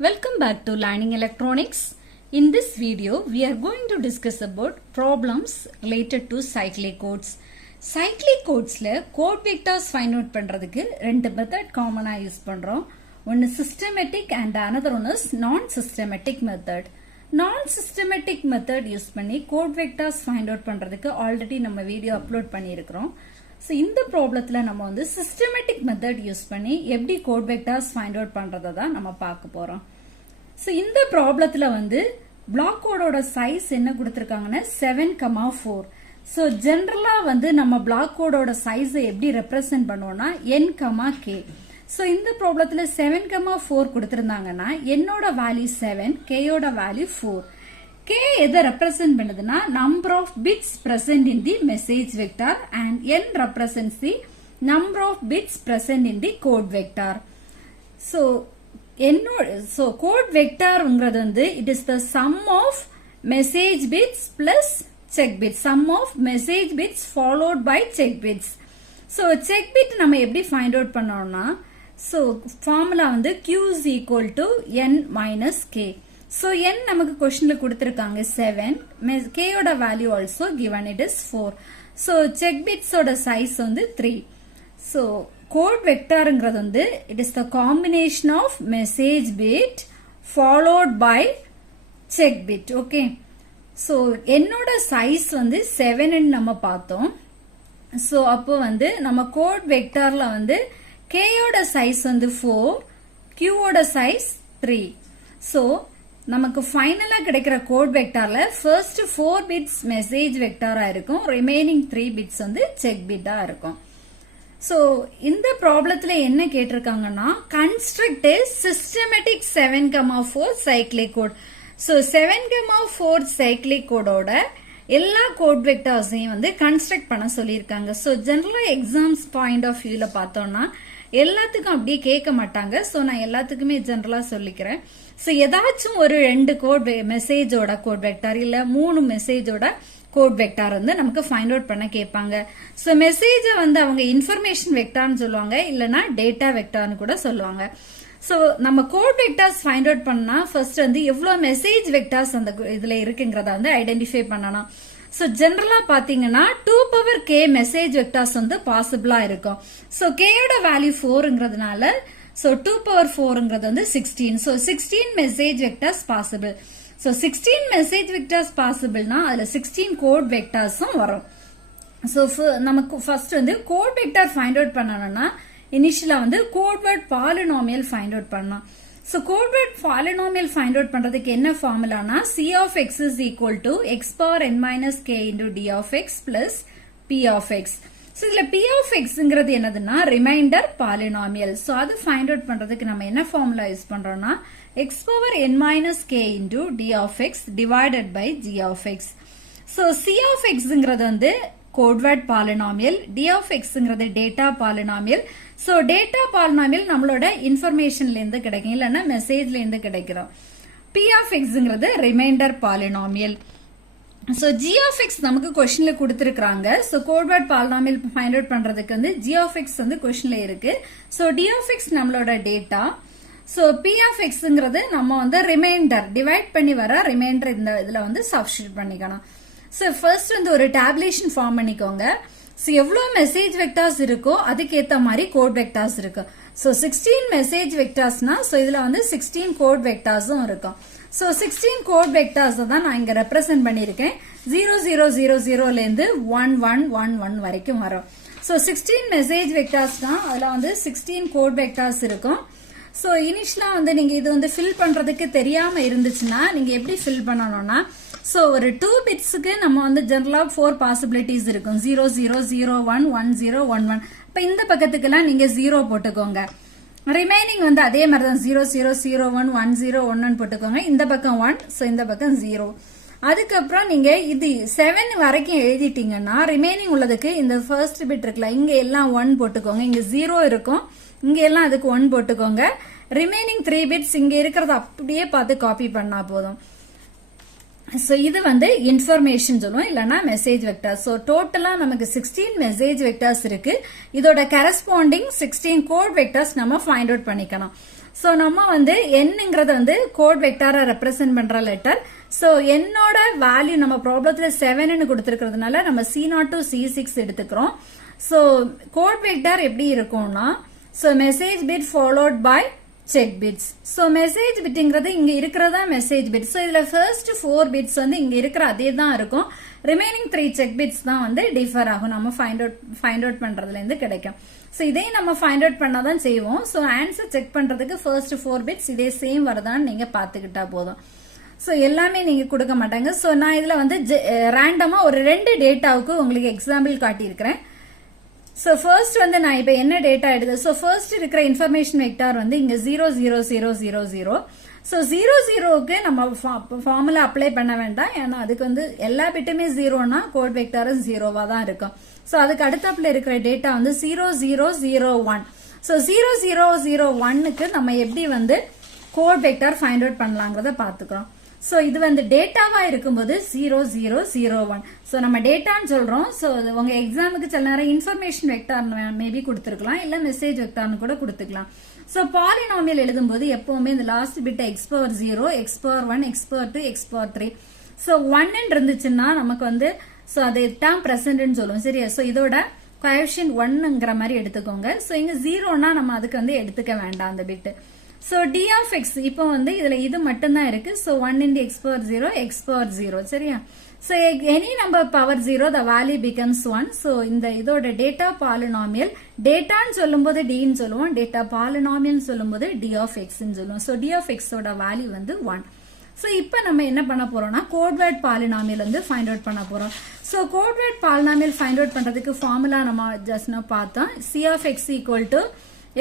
Welcome back to Learning Electronics. In this video, we are going to discuss about problems related to cyclic codes. Cyclic codes la code vectors find out பண்றதுக்கு ரெண்டு method common use பண்றோம். One is systematic and another one is non-systematic method. Non-systematic method use பண்ணி code vectors find out பண்றதுக்கு already நம்ம video upload பண்ணியிருக்கிறோம். So இந்த ப்ராப்ளத்துல நம்ம வந்து systematic method யூஸ் பண்ணி எப்படி code vectors find out பண்றதை தான் நம்ம பார்க்க போறோம். So இந்த ப்ராப்ளத்துல வந்து block codeோட size என்ன கொடுத்திருக்காங்கன்னா 7,4. So ஜெனரலா வந்து நம்ம block codeோட size எப்படி ரெப்ரசன்ட் பண்ணுவோம்னா n, k. So இந்த ப்ராப்ளத்துல 7,4 கொடுத்திருந்தாங்கன்னா என்னோட வேல்யூ 7, k யோட வேல்யூ 4. K எதை represent பண்ணுதுன்னா number of bits present in the message vector and N represents the number of bits present in the code vector. So code vector உங்கிறது வந்து it is the sum of message bits plus check bits. Sum of message bits followed by check bits. So check bit நம்ம எப்படி find out பண்ணோம்னா so formula வந்து Q is equal to N minus K. So n நமக்கு questionல கொடுத்திருக்காங்க 7, k ஓட value also given it is 4. So check bits ஓட size வந்து 3. So code vectorங்கிறது வந்து it is the combination of message bit followed by check bit. Okay. So என்னோட size வந்து 7 ன்னு நம்ம பார்த்தோம். So அப்போ வந்து நம்ம code vectorல வந்து k ஓட size வந்து 4, q ஓட size 3. So நமக்கு ஃபைனலா கிடைக்கிற கோட் வெக்டார்ல ஃபர்ஸ்ட் 4 பிட்ஸ் மெசேஜ் வெக்டாரா இருக்கும், ரிமைனிங் 3 பிட்ஸ் வந்து செக் பிட்டா இருக்கும். சோ இந்த ப்ராப்ளத்துல என்ன கேட்டிருக்காங்கன்னா construct systematic 7,4 cyclic code. So 7,4 cyclic கோடோட எல்லா கோட் வெக்டார்ஸையும் வந்து கன்ஸ்ட்ரக்ட் பண்ண சொல்லியிருக்காங்க. சோ ஜெனரலா எக்ஸாம்ஸ் பாயிண்ட் ஆஃப் வியூல பார்த்தோம்னா எல்லாத்துக்கும் அப்படியே கேட்க மாட்டாங்க. சோ நான் எல்லாத்துக்குமே ஜெனரலா சொல்லிக்கிறேன். சோ ஏதாச்சும் ஒரு 2 கோட் மெசேஜோட கோட் வெக்டார் இல்ல 3 மெசேஜோட கோட் வெக்டார் வந்து நமக்கு ஃபைண்ட் அவுட் பண்ண கேட்பாங்க. சோ மெசேஜ வந்து அவங்க இன்ஃபர்மேஷன் வெக்டார்னு சொல்லுவாங்க, இல்லனா டேட்டா வெக்டார்னு கூட சொல்லுவாங்க. சோ நம்ம கோட் வெக்டார்ஸ் ஃபைண்ட் அவுட் பண்ணா ஃபர்ஸ்ட் வந்து எவ்வளவு மெசேஜ் வெக்டார்ஸ் அந்த இதுல இருக்குங்கறத வந்து ஐடென்டிஃபை பண்ணணும். சோ ஜெனரலா பாத்தீங்கன்னா 2 power k மெசேஜ் வெக்டார்ஸ் வந்து பாசிபிளா இருக்கும். சோ k யோட வேல்யூ 4ங்கிறதுனால so 2 power 4ங்கிறது வந்து 16. so 16 message vectors possible. so 16 message vectors பாசிபிள்னா அதுல 16 கோட் வெக்டார்ஸும் வரும். so நமக்கு ஃபர்ஸ்ட் வந்து கோட் வெக்டார் ஃபைண்ட் அவுட் பண்ணனும்னா இனிஷியலா வந்து code word polynomial find out பண்ணலாம். so code word polynomial find out பண்றதுக்கு என்ன ஃபார்முலானா c of x is equal to x power n minus k into d of x plus p of x. so இதுல p of xங்கிறது என்னதுன்னா reminder polynomial. so அது find out பண்றதுக்கு நம்ம என்ன formula use பண்றோம்னா x power n minus k into d of x divided by g of x. so c of xங்கிறது வந்து code word polynomial, d of xங்கிறது data polynomial. so data polynomial நம்மளோட இன்ஃபர்மேஷன்ல இருந்து கிடைக்கும், இல்லனா மெசேஜ்ல இருந்து கிடைக்கும். p of xங்கிறது remainder polynomial. so g of x நமக்கு क्वेश्चनல கொடுத்திருக்காங்க. so code word polynomial find out பண்றதுக்கு வந்து g of x வந்து क्वेश्चनல இருக்கு. so d of x நம்மளோட டேட்டா. so p of xங்கிறது நம்ம வந்து ரிமைண்டர் டிவைட் பண்ணி வர ரிமைண்டர் இந்த இதுல வந்து சப்ஸ்டிட்யூட் பண்ணிக்கணும். so first வந்து ஒரு டேபுலேஷன் ஃபார்ம் பண்ணிக்கோங்க. so எவ்வளவு மெசேஜ் வெக்டார்ஸ் இருக்கோ அதுக்கு ஏத்த மாதிரி கோட் வெக்டார்ஸ் இருக்கு. so 16 மெசேஜ் வெக்டார்ஸ்னா so இதுல வந்து 16 கோட் வெக்டார்ஸும் இருக்கும். so 16 கோட் வெக்டார்ஸ் தான் நான் இங்க ரெப்ரசன்ட் பண்ணிருக்கேன். 0000 ல இருந்து 1111 வரைக்கும் வரும். so 16 மெசேஜ் வெக்டார்ஸ்னா அதுல வந்து 16 கோட் வெக்டார்ஸ் இருக்கும். so இனிஷியலா வந்து நீங்க இது வந்து ஃபில் பண்றதுக்கு தெரியாம இருந்துச்சுன்னா நீங்க எப்படி ஃபில் பண்ணணும்னா so ஒரு 2 பிட்ஸ்க்கு நம்ம வந்து ஜெனரலா 4 பாசிபிலிட்டிஸ் இருக்கும். 00011011. அப்ப இந்த பக்கத்துக்குலாம் நீங்க 0 போட்டுக்கோங்க. ரிமைனிங் வந்து அதே மாதிரி தான் 00011011 போட்டுக்கோங்க. இந்த பக்கம் 1, so இந்த பக்கம் 0. அதுக்கப்புறம் நீங்க இது 7 வரைக்கும் எழுதிட்டீங்கன்னா ரிமைனிங் உள்ளதுக்கு இந்த ஃபர்ஸ்ட் பிட் இருக்குல்ல இங்க எல்லாம் 1 போட்டுக்கோங்க. இங்க 0 இருக்கும், இங்க எல்லாம் அதுக்கு 1 போட்டுக்கோங்க. ரிமைனிங் 3 பிட்ஸ் இங்க இருக்கிறத அப்படியே பார்த்து காப்பி பண்ணா போதும். so இது வந்து இன்ஃபர்மேஷன் சொல்லுவோம், இல்லனா மெசேஜ் வெக்டார். so டோட்டலா நமக்கு 16 மெசேஜ் வெக்டார்ஸ் இருக்கு. இதோட கரஸ்பாண்டிங் 16 கோட் வெக்டார்ஸ் நம்ம ஃபைண்ட் அவுட் பண்ணிக்கணும். சோ நம்ம வந்து nங்கிறது வந்து கோட் வெக்டாரை ரெப்ரசென்ட் பண்ற லெட்டர். சோ என்னோட வேல்யூ நம்ம ப்ராப்ளத்துல 7ன்னு கொடுத்திருக்கிறதுனால நம்ம C0 to C6 எடுத்துக்கிறோம். சோ கோட் வெக்டார் எப்படி இருக்கும்னா so message bit followed by check bits. So message பிட்ங்கிறது இங்க இருக்கிறதா மெசேஜ் பிட். சோ இதுல ஃபர்ஸ்ட் 4 பிட்ஸ் வந்து இங்க இருக்கிற அதே தான் இருக்கும். ரிமைனிங் 3 செக் பிட்ஸ் தான் வந்து டிஃபர் ஆகும். நம்ம ஃபைண்ட் அவுட் பண்றதுல இருந்து கிடைக்கும். சோ இதையும் நம்ம ஃபைண்ட் அவுட் பண்ணாதான் செய்வோம். சோ ஆன்சர் செக் பண்றதுக்கு ஃபர்ஸ்ட் 4 பிட்ஸ் இதே சேம் வருதான்னு நீங்க பாத்துக்கிட்டா போதும். சோ எல்லாமே நீங்க கொடுக்க மாட்டாங்க. சோ நான் இதுல வந்து ரேண்டமா ஒரு 2 டேட்டாவுக்கு உங்களுக்கு எக்ஸாம்பிள் காட்டியிருக்கிறேன். சோ ஃபர்ஸ்ட் வந்து நான் இப்ப என்ன டேட்டா எடுத்து சோ ஃபர்ஸ்ட் இருக்கிற இன்ஃபர்மேஷன் வெக்டார் வந்து இங்க 0 0 0 0 0. சோ 0 0க்கு நம்ம ஃபார்முலா அப்ளை பண்ண வேண்டாம். ஏன்னா அதுக்கு வந்து எல்லா பிட்டுமே 0னா கோட் வெக்டாரும் 0வா தான் இருக்கும். சோ அதுக்கு அடுத்தாப்புல இருக்கிற டேட்டா வந்து 0 0 0 1. சோ 0 0 0 1க்கு நம்ம எப்படி வந்து கோட் வெக்டார் ஃபைண்ட் அவுட் பண்ணலாங்கிறத பாத்துக்கிறோம். சோ இது வந்து டேட்டாவா இருக்கும்போது 0 0 0 1. சோ நம்ம டேட்டான்னு சொல்றோம். சோ உங்க எக்ஸாமுக்கு சில நேரம் இன்ஃபர்மேஷன் வெக்டார் மேபி கொடுத்துருக்கலாம், இல்ல மெசேஜ் வெக்டார்னு கூட கொடுத்துக்கலாம். சோ பாலினாமியல் எழுதும்போது எப்பவுமே இந்த last bit x power 0, x power 1, x power 2, x power 3. So 1 இருந்துச்சுன்னா நமக்கு வந்து சோ அது டேர்ம் பிரசன்ட்னு சொல்லுவோம். சரியா? சோ இதோட கோஎஃபிஷியன்ட் 1ங்கிற மாதிரி எடுத்துக்கோங்க. சோ இங்க 0னா நம்ம அதுக்கு வந்து எடுத்துக்க வேண்டாம் அந்த bit. So d of x இப்போ வந்து இதுல இது மட்டும் தான் இருக்கு. So 1 into x power 0, x power 0. சரியா? So any number power 0 the value becomes 1. So இந்த இதோட டேட்டா பாலினாமியல். டேட்டான்னு சொல்லும்போது d ன்னு சொல்லுவோம், டேட்டா பாலினாமியல் சொல்லும்போது d of x ன்னு சொல்லுவோம். சோ d of x ஓட வேல்யூ வந்து 1. சோ இப்போ நம்ம என்ன பண்ண போறோம்னா கோட் வேர்ட் பாலினாமியல் வந்து ஃபைண்ட் அவுட் பண்ண போறோம். So code word polynomial find out பண்றதுக்கு ஃபார்முலா நம்ம ஜஸ்ட் நான் பார்த்தோம். c of x equal to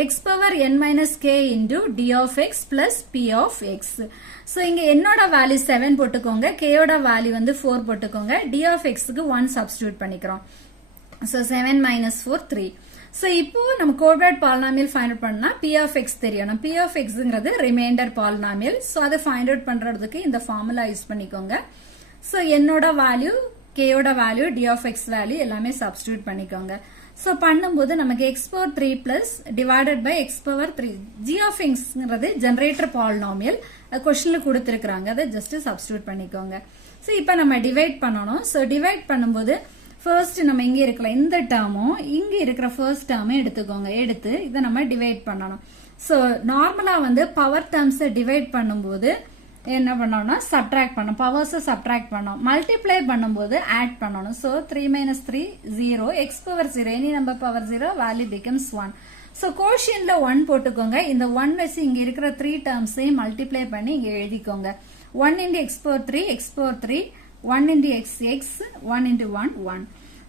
x power n minus k into d of x plus p of x. So இங்க என்னோட value 7 போட்டுக்கோங்க, k ஓட வேல்யூ வந்து 4 போட்டுக்கோங்க, d of x க்கு 1 சப்ஸ்டிட்யூட் பண்ணிக்கிறோம். So 7 minus 4 3. So இப்போ நம்ம கோட்வேர்ட் பாலினாமியல் ஃபைண்ட் அவுட் பண்ணா p of x தெரியணும். p of xங்கிறது ரிமைண்டர் பாலினாமியல். So அதை ஃபைண்ட் அவுட் பண்றதுக்கு இந்த ஃபார்முலா யூஸ் பண்ணிக்கோங்க. So என்னோட வேல்யூ, k ஓட value, d of x value எல்லாமே சப்ஸ்டிட்யூட் பண்ணிக்கோங்க. சோ பண்ணும்போது நமக்கு x power 3 plus divided by x power 3. g of xங்கிறது ஜெனரேட்டர் பாலினாமியல். क्वेश्चनல கொடுத்திருக்காங்க. அதை ஜஸ்ட் சப்ஸ்டிட்யூட் பண்ணிக்கோங்க. சோ இப்போ நம்ம டிவைட் பண்ணனும். சோ டிவைட் பண்ணும்போது ஃபர்ஸ்ட் நம்ம இங்க இருக்கிற இந்த டேர்மும் இங்க இருக்கிற ஃபர்ஸ்ட் டேர்மும் எடுத்துக்கோங்க. எடுத்து இதை நம்ம டிவைட் பண்ணனும். சோ நார்மலா வந்து பவர் டேர்ம்ஸ் டிவைட் பண்ணும்போது என்ன பண்ணோம்னா சப்ட்ராக்ட் பண்ணோம், பவர்ஸ் சப்ட்ராக்ட் பண்ணோம். மல்டிப்ளை பண்ணும்போது ஆட் பண்ணணும். So 3 minus 3 0, x power 0, any number power 0, value becomes 1. So கோஷியன்ட்ல 1 போட்டுக்கோங்க. இந்த 1 வச்சு இங்க இருக்கிற 3 டேர்ம்ஸையும் மல்டிப்ளை பண்ணி இங்க எழுதிக்கோங்க. 1 into x power 3, x power 3, 1 into x, 1 into 1, 1.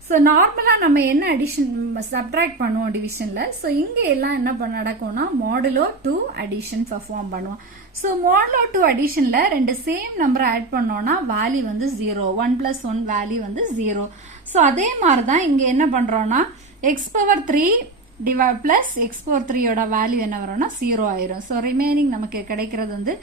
So நார்மலா நம்ம என்ன அடிஷன் சப்ட்ராக்ட் பண்ணுவோம் டிவிஷன்ல. சோ இங்க எல்லாம் என்ன நடக்கும்னா மாடுலோ 2 அடிஷன் பெர்ஃபார்ம் பண்ணுவோம். சோ மாடுலோ 2 அடிஷன்ல ரெண்டு சேம் நம்பர் ஆட் பண்ணோம்னா வேல்யூ வந்து 0. 1 plus 1 வேல்யூ வந்து 0. சோ அதே மாதிரி தான் இங்க என்ன பண்றோம்னா x power 3 divide plus x power 3 ஓட வேல்யூ என்ன வரும்னா 0 ஆயிரும். சோ ரிமைனிங் நமக்கு கிடைக்கிறது வந்து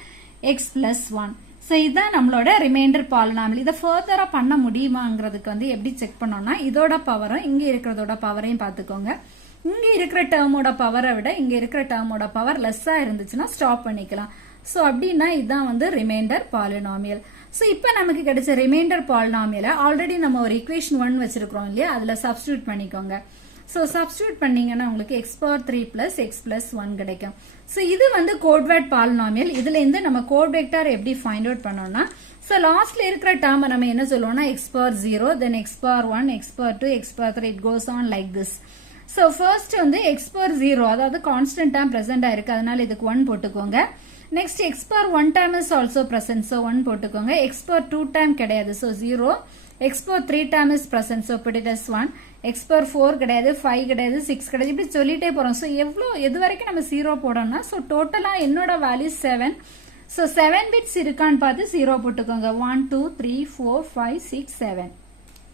x plus 1. சோ இதான் நம்மளோட ரிமைண்டர் பாலினாமியல். இதை ஃபர்தரா பண்ண முடியுமாங்கிறதுக்கு வந்து எப்படி செக் பண்ணோம்னா இதோட பவரும் இங்க இருக்கிறதோட பவரையும் பாத்துக்கோங்க. இங்க இருக்கிற டேர்மோட பவரை விட இங்க இருக்கிற டேர்மோட பவர் லெஸ்ஸா இருந்துச்சுன்னா ஸ்டாப் பண்ணிக்கலாம். சோ அப்படின்னா இதுதான் வந்து ரிமைண்டர் பாலினாமியல். சோ இப்போ நமக்கு கிடைச்ச ரிமைண்டர் பாலினாமியல ஆல்ரெடி நம்ம ஒரு equation 1 வச்சிருக்கிறோம் இல்லையா, அதுல சப்ஸ்டிட்யூட் பண்ணிக்கோங்க. சோ சப்ஸ்டிட்யூட் பண்ணீங்கன்னா உங்களுக்கு x power 3 plus x plus 1 கிடைக்கும். சோ இது வந்து கோட்வேர்ட் பாலினாமியல். இதுல இருந்து நம்ம கோட் வெக்டார் எப்படி ஃபைண்ட் அவுட் பண்ணோம்னா சோ லாஸ்ட்ல இருக்கிற டேர்ம் நம்ம என்ன சொல்லுவோம்னா x power 0, then x power 1, x power 2, x power 3, it goes on like this. So first வந்து x power 0 அதாவது கான்ஸ்டன்ட் டேர்ம் பிரசன்ட் ஆயிருக்கு, அதனால இதுக்கு 1 போட்டுக்கோங்க. Next x power 1 term is also present, so 1 போட்டுக்கோங்க. x power 2 term கிடையாது, so 0. x power 3 term is present, so put it as 1. x power 4 கிடையாது, 5 கிடையாது, 6 கிடையாது, இப்படி சொல்லிட்டே போறோம். சோ எது வரைக்கும் நம்ம 0 போடணும்னா சோ டோட்டலா என்னோட வேல்யூ 7. சோ 7 பிட்ஸ் இருக்கான்னு பார்த்து 0 போட்டுக்கோங்க. 1 2 3 4 5 6 7.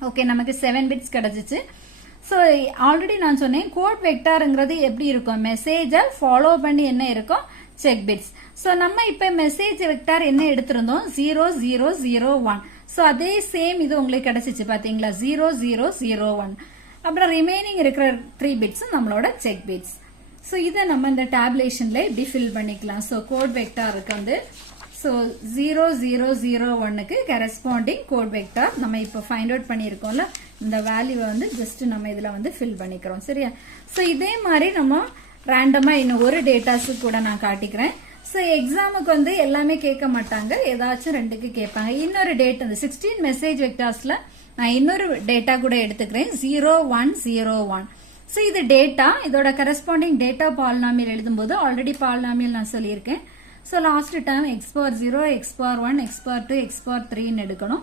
ஓகே, நமக்கு 7 பிட்ஸ் கிடைச்சிச்சு. சோ ஆல்ரெடி நான் சொன்னேன் கோட் வெக்டார்ங்கிறது எப்படி இருக்கும், மெசேஜை ஃபாலோ பண்ணி என்ன இருக்கும், செக் பிட்ஸ். சோ நம்ம இப்ப மெசேஜ் வெக்டார் என்ன எடுத்திருந்தோம், 0 0 0 1. சோ அதே சேம் இது உங்களுக்கு கிடைச்சிச்சு பாத்தீங்களா, 0 0 0 1. அப்புறம் ரிமைனிங் இருக்கிற 3 பிட்ஸ் நம்மளோட செக் பிட்ஸ். ஸோ இதை நம்ம இந்த டேபுலேஷன்ல இப்படி ஃபில் பண்ணிக்கலாம். ஸோ கோட் வெக்டாருக்கு வந்து ஸோ 0001க்கு கரஸ்பாண்டிங் கோட் வெக்டார் நம்ம இப்போ ஃபைண்ட் அவுட் பண்ணியிருக்கோம்ல, இந்த வேல்யூவை வந்து ஜஸ்ட் நம்ம இதில் வந்து ஃபில் பண்ணிக்கிறோம். சரியா? ஸோ இதே மாதிரி நம்ம ரேண்டமா இன்னும் ஒரு டேட்டாஸு கூட நான் காட்டிக்கிறேன். ஸோ எக்ஸாமுக்கு வந்து எல்லாமே கேட்க மாட்டாங்க, ஏதாச்சும் 2க்கு கேட்பாங்க. இன்னொரு டேட் அந்த 16 மெசேஜ் வெக்டார்ஸ்ல நான் இன்னொரு டேட்டா கூட எடுத்துக்கிறேன் 0101. ஸோ இது டேட்டா, இதோட கரஸ்பாண்டிங் டேட்டா பாலினாமியல் எழுதும்போது ஆல்ரெடி பாலினாமியல் நான் சொல்லியிருக்கேன். So last time x⁴0, x⁴1, x⁴2, x⁴3ன்னு எடுக்கணும்.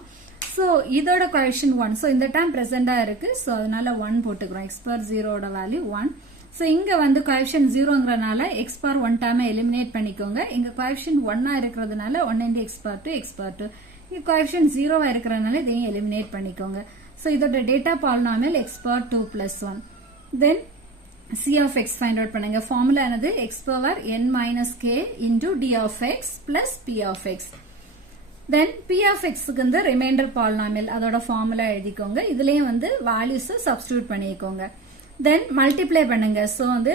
ஸோ இதோட கோஎஃபிஷியன்ட் 1. ஸோ இந்த டைம் பிரசண்டா இருக்கு, ஸோ அதனால 1 போட்டுக்கிறோம். x⁴0ஓட வேல்யூ 1. ஸோ இங்க வந்து கோஎஃபிஷியன்ட் 0ங்கறனால x⁴1 டைமை எலிமினேட் பண்ணிக்கோங்க. இங்க கோஎஃபிஷியன்ட் 1ஆ இருக்கிறதுனால 1 × x⁴2, x⁴2. இங்க கோஎஃபிஷியன்ட் 0ஆ இருக்கிறதுனால இதையும் எலிமினேட் பண்ணிக்கோங்க. ஸோ இதோட data polynomial x⁴2 + 1. Then c of x find out பண்ணுங்க. ஃபார்முலா என்னது? x⁴n - k × d of x + p of x. Then p of x க்கு வந்து ரிமைண்டர் பாலினாமியல், அதோட ஃபார்முலா எழுதிக்கோங்க. இதுலயும் வந்து வேல்யூஸ் சப்ஸ்டிடியூட் பண்ணிக்கோங்க. தென் மல்டிப்ளை பண்ணுங்க. ஸோ வந்து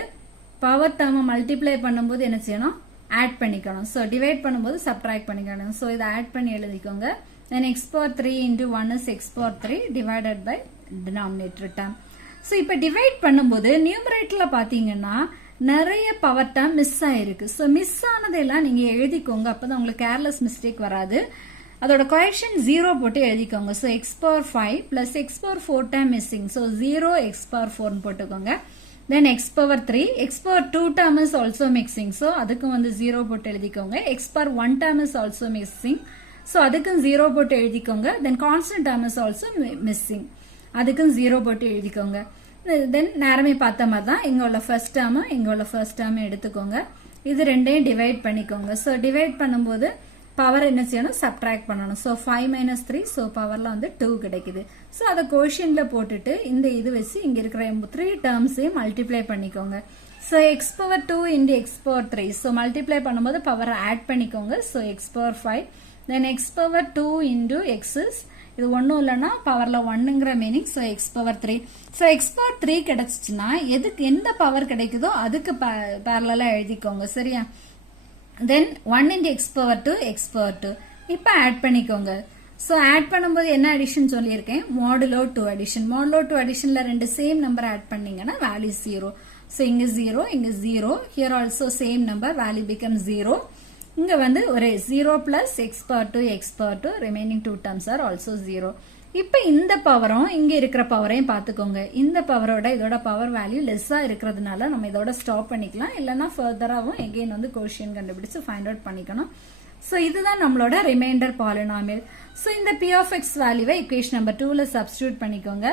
பவர் டேர்மை மல்டிப்ளை பண்ணும்போது என்ன செய்யணும்? ஆட் பண்ணிக்கணும். ஸோ டிவைட் பண்ணும்போது சப்ட்ராக்ட் பண்ணிக்கணும். ஸோ இதை ஆட் பண்ணி எழுதிக்கோங்க. Then x⁴3 × 1 is x⁴3 divided by denominator term. So இப்போ டிவைட் பண்ணும்போது நியூமரேட்டர்ல பாத்தீங்கன்னா நிறைய பவர் டேர்ம் மிஸ் ஆயிருக்கு. ஸோ மிஸ் ஆனதெல்லாம் நீங்க எழுதிக்கோங்க, அப்பதான் உங்களுக்கு கேர்லெஸ் மிஸ்டேக் வராது. அதோட கோஎஃபிஷியன்ட் 0 போட்டு எழுதிக்கோங்க. So x⁴5 + x⁴4 time missing. So 0 x⁴4 போட்டுக்கோங்க. Then x⁴3, x⁴2 term is also missing. So அதுக்கும் வந்து 0 போட்டு எழுதிக்கோங்க. x⁴1 term is also missing. So அதுக்கும் 0 போட்டு எழுதிக்கோங்க. Then constant term is also missing. அதுக்கும் 0 போட்டு எழுதிக்கோங்க. தென் நேரமே பார்த்த மாதிரி தான் இங்க உள்ள ஃபர்ஸ்ட் டேர்ம் இங்க உள்ள ஃபர்ஸ்ட் டேர்ம் எடுத்துக்கோங்க. இது ரெண்டையும் டிவைட் பண்ணிக்கோங்க. ஸோ டிவைட் பண்ணும்போது பவர் என்ன செய்யணும்? சப்ட்ராக்ட் பண்ணணும். ஸோ 5 - 3, ஸோ பவர்ல வந்து 2 கிடைக்குது. ஸோ அதை கோஷியன்ல போட்டுட்டு இந்த இது வச்சு இங்க இருக்கிற 3 டேர்ம்ஸையும் மல்டிப்ளை பண்ணிக்கோங்க. So x⁴2 × x⁴3. So multiply பண்ணும்போது பவர் ஆட் பண்ணிக்கோங்க. So x⁴5. Then x⁴2 × x இது ஒன்னும் இல்லைன்னா பவர்ல 1ங்கிற meaning. So x⁴3. So x⁴3 கிடைச்சிச்சுன்னா எதுக்கு எந்த பவர் கிடைக்குதோ அதுக்கு பேரலா எழுதிக்கோங்க. சரியா? தென் 1 × x⁴2, x⁴2. இப்போ ஆட் பண்ணிக்கோங்க. ஸோ ஆட் பண்ணும்போது என்ன அடிஷன் சொல்லியிருக்கேன்? Modulo 2 addition. மாடுலோ 2 அடிஷன்ல 2 சேம் நம்பர் ஆட் பண்ணீங்கன்னா வேல்யூ 0. ஸோ இங்க 0, இங்க 0. Here also same number, value become 0. இங்க வந்து ஒரு 0 + x⁴2, x⁴2. Remaining 2 terms are also 0. இப்ப இந்த பவரும் இங்க இருக்கிற பவரையும் பாத்துக்கோங்க. இந்த பவரோட இதோட பவர் வேல்யூ லெஸ்ஸா இருக்கிறதுனால நம்ம இதோட ஸ்டாப் பண்ணிக்கலாம். இல்லைன்னா ஃபர்தராவும் எகெயின் வந்து கோஷியன் கண்டுபிடிச்சு ஃபைண்ட் அவுட் பண்ணிக்கணும். ஸோ இதுதான் நம்மளோட ரிமைண்டர் பாலினாமியல். ஸோ இந்த p of x வேல்யூவை இக்குவேஷன் நம்பர் 2ல சப்ஸ்டிடியூட் பண்ணிக்கோங்க.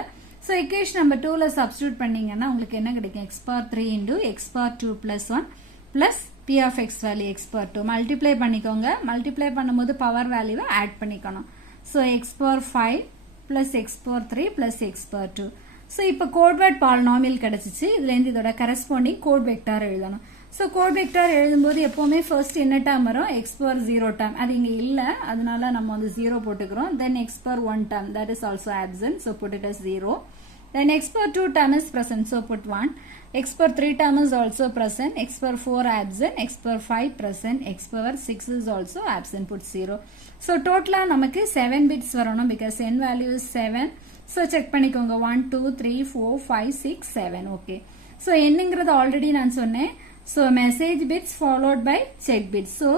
ஸோ இக்குவேஷன் நம்பர் 2ல சப்ஸ்டிடியூட் பண்ணீங்கன்னா உங்களுக்கு என்ன கிடைக்கும்? x⁴3 × x⁴2 + 1 + p of x value x⁴2 multiply பண்ணிக்கோங்க. மல்டிப்ளை பண்ணும்போது பவர் வேல்யூவை ஆட் பண்ணிக்கணும். So x⁴5 + x⁴3 + x⁴2. So இப்போ கோட்வேர்ட் பாலினாமியல் கிடைச்சிச்சு. இதுல இருந்து இதோட கரஸ்பாண்டிங் கோட் வெக்டார் எழுதணும். ஸோ கோட் வெக்டார் எழுதும்போது எப்பவுமே ஃபர்ஸ்ட் என்ன டேர்ம் வரும்? x⁴0 term. அது இங்க இல்ல, அதனால நம்ம வந்து 0 போட்டுக்கிறோம். தென் x⁴1 term, that is also absent, so put it as 0. Then x⁴2 term is present, so put 1. x⁴3 term is also present, x⁴4 absent, x⁴5 present, x⁴6 is also absent, put 0. So total நமக்கு 7 bits வரணும் because n value is 7. So check பண்ணிக்கோங்க 1, 2, 3, 4, 5, 6, 7. Okay. So என்னங்கிறது already நான் சொன்னேன். So message bits followed by check bits. So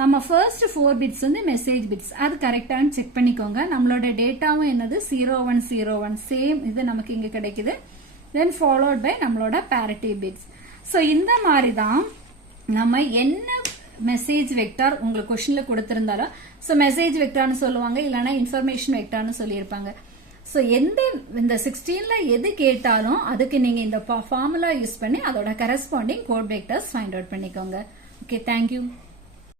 நம்ம first 4 bits வந்து message bits. அது கரெக்டான்னு check பண்ணிக்கோங்க. நம்மளோட டேட்டாவும் என்னது 0101 சேம் இது நமக்கு இங்க கிடைக்குது. Then followed by நம்மளோட parity bits. So இந்த மாதிரி தான் நம்ம என்ன மெசேஜ் வெக்டார் உங்களுக்கு கொஸ்டின்ல கொடுத்திருந்தாலும் so மெசேஜ் வெக்டார்னு சொல்லுவாங்க, இல்லைன்னா இன்ஃபர்மேஷன் வெக்டார்னு சொல்லியிருப்பாங்க. ஸோ இந்த 16ல எது கேட்டாலும் அதுக்கு நீங்க இந்த ஃபார்முலா யூஸ் பண்ணி அதோட corresponding code vectors find out பண்ணிக்கோங்க. Okay, thank you.